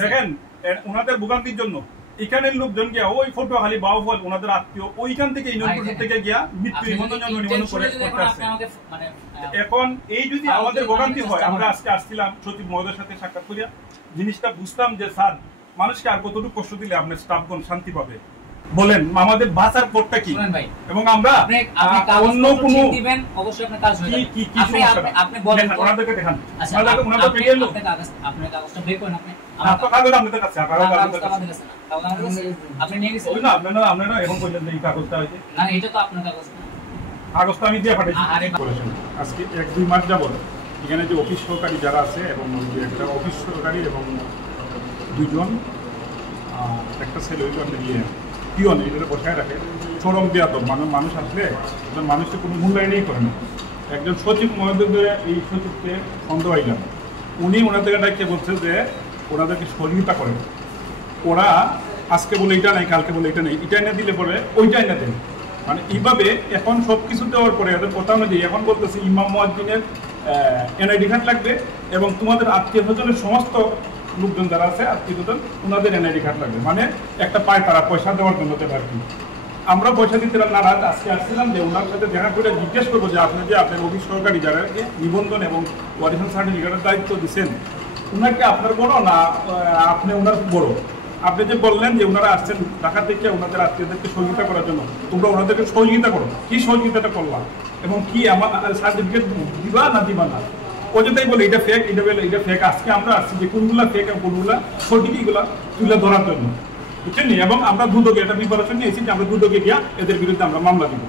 দেখেন ওনাদের ভোগান্তির জন্য এখানের লোকজন গিয়া ওই ফটো খালি বাউফল ওনাদের আত্মীয় ওইখান থেকে ইউনিয়ন পরিষদ থেকে গিয়া মৃত্যু নিবন্ধন করে করতেছে। এখন এই যদি আমাদের ভোগান্তি হয়, আমরা আজকে আসছিলাম সচিব মহোদয়ের সাথে সাক্ষাৎ করিয়া জিনিসটা বুঝতাম যে স্যার মানুষকে আর কতটুকু কষ্ট দিলে আপনার স্টাফগণ শান্তি পাবে, বলেন আমাদের বাঁচার পথটা কি? এবং আমরা অন্য কোনো দিবেন অবশ্যই আপনার কাজ হয়ে যাবে। আপনি বলেন ওনাদেরকে দেখান, ওনাদের পেজের লোক আপনি কাগজটা বের করেন, আপনি কাগজ আপনাদের কাছে আপনি নিয়ে গেছেন না? আপনারা এখন বললেন যে এই কাগজটা হইছে না, এটা তো আপনার কাগজ না, কাগজটা আমি দিয়ে পাঠাইছি। আজকে 1-2 মাস যাবত এখানে যে অফিস সহকারী যারা আছে এবং একটা অফিস সহকারী এবং দুজন একটা ছেলে হইল পিওন এটা বসায় রাখে, চরম বেয়াদব। মানুষ আসলে মানুষকে কোনো মূল্যায়নই করে না। একজন সচিব মহোদয় এই সচিবকে সন্দেহ আইলাম, উনি ওনাদের ডাকে বলছে যে ওনাদেরকে সহযোগিতা করেন, ওরা আজকে বলে এটা নাই, কালকে বলে এটা নেই, এটা এনে দিলে পরে ওইটাই না দেন। মানে এইভাবে এখন সব কিছু দেওয়ার পরে এদের কথা অনুযায়ী এখন বলতেছে ইমাম মুয়াজ্জিনের এনআইডি কার্ড লাগবে এবং তোমাদের আত্মীয় স্বজনের সমস্ত লোকজন যারা আছে আত্মীয় স্বজন ওনাদের এনআইডি কার্ড লাগবে। মানে একটা পায় তারা পয়সা দেওয়ার জন্য আর কি। আমরা পয়সা দিতে নারাজ। আজকে আসছিলাম যে ওনার সাথে দেখা করে জিজ্ঞেস করবো যে আপনি যে আপনার অফিস সহকারী যারা নিবন্ধন এবং ওয়ারিশন সার্টিফিকেটের দায়িত্ব দিচ্ছেন, ওনাকে আপনার বড় না আপনি ওনার বড়? আপনি যে বললেন যে ওনারা আসছেন ঢাকা থেকে ওনাদের আত্মীয়দেরকে সহযোগিতা করার জন্য, তোমরা ওনাদেরকে সহযোগিতা করো, কি সহযোগিতাটা করলাম এবং কি আমার সার্টিফিকেট দিবা না দিবা না? ও যেটাই বলে এটা ফেক, এটা ফেক। আজকে আমরা আসছি যে কোনগুলা ফেক এবং কোনগুলা সঠিক এগুলা তুলে ধরার জন্য, বুঝছেন? এবং আমরা দুদকে এটা প্রিপারেশন নিয়েছি যে আমরা দুদকে গিয়া এদের বিরুদ্ধে আমরা মামলা দিব।